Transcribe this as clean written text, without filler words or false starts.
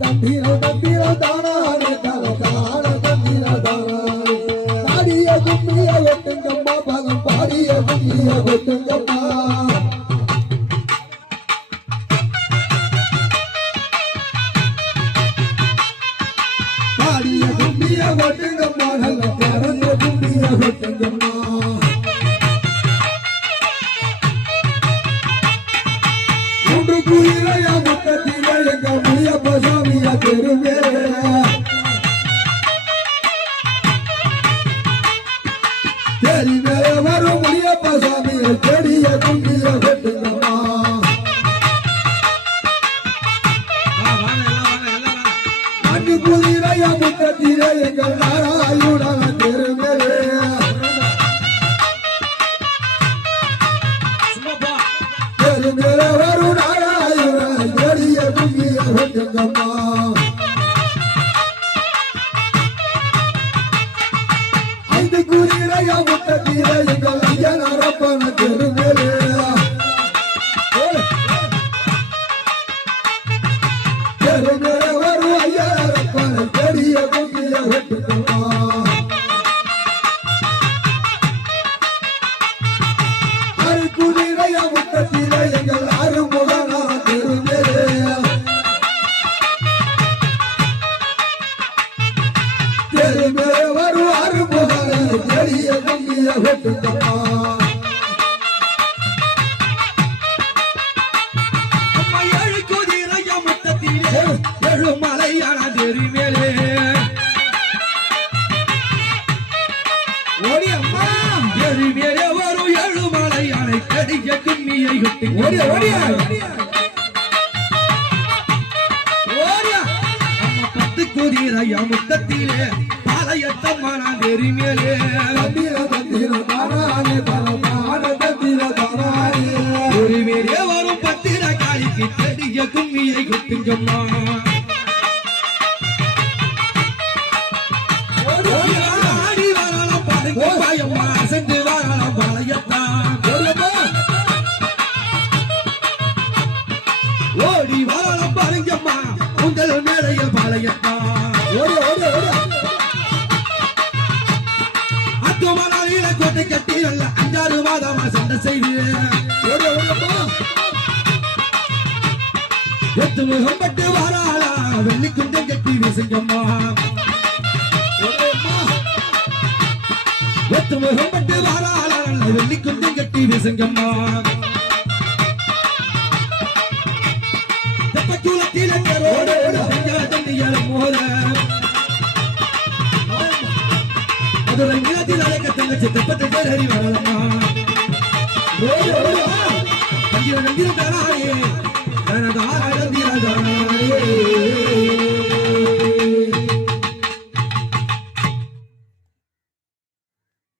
தந்திர தந்திர தானானே தான தந்திர தானானே பாடிய கும்மிய ஒட்டுங்கம்மா பகம் பாடிய கும்மிய ஒட்டுங்கம்மா பாடிய கும்மிய ஒட்டுங்கம்மா நல்ல திறந்த கும்மிய ஒட்டுங்கம்மா மூன்று குயிலையா முத்தத்தில எங்க முனியப்ப சாமியா தெருவே தெரி மேலே வரும் முனியப்ப சாமியை செடிய கும்பிய வெட்டுங்கம்மா அங்கு குயிலையா முத்தத்தில எங்கள் நாராயுடன தெருவே தெரி மேலே வரும் நாராயுடன செடிய கும்பிய வெட்டுங்கம்மா ஐந்து குயிலையா முத்தத்தில எங்கள் ஐயனரப்பன தெருவே தெருவே வரும் ஐயனரப்பன செடிய கும்பிய வெட்டுங்கம்மா ஆறு குதிரையா முத்தத்தில எங்கள் அருமுகனா தெருவே தெருவே வரும் அருமுகனா செடிய கும்பிய வெட்டுங்கம்மா அம்மா ஏழு குதிரைய முத்தத்திலே ஏழு மலையான தெருவேலே ஓடி அம்மா தெருவேலே வரும் ஏழு மலையான கடிய கும்மியை கொட்டி ஓடியா ஓடியா ஓடியா அம்மா பத்து குதிரைய முத்தத்திலே பாளையத்தம்மான தெருவேலே தந்திர தந்திர தானானே தான தந்திர தானானே தெருவேலே வரும் பத்திர காளிக்கு கடிய கும்மியை கொட்டுங்கம்மா ஆடி வரலாம் பாருங்க பாயம்மா சென்று வரலாம் பாளையத்தான் ஓடி வரலாம் பாருங்கம்மா உங்கள் மேடையில் பாளையத்தான் ஓடி ஓடி ஓடி அத்துமலையில கோட்டை கட்டி அல்ல 5-6 மாதமா சண்டை செய்து ஓடி ஓடிப்பா எத்து முகம் பட்டு வாராளா வெள்ளி குண்டம் கட்டி வீசுங்கம்மா ஓடிப்பா எத்து முகம் பட்டு வாராளா வெள்ளி குண்டம் கட்டி வீசுங்கம்மா தெப்பக்குளத்தில தேரோடு தண்ணியால மோத மதுரை நிலத்தில் அழைக்க தங்கச்சி தெப்பத்தை தேடி வரலம்மா ஓடி ஓடி தங்கிர தங்கிர தானாயே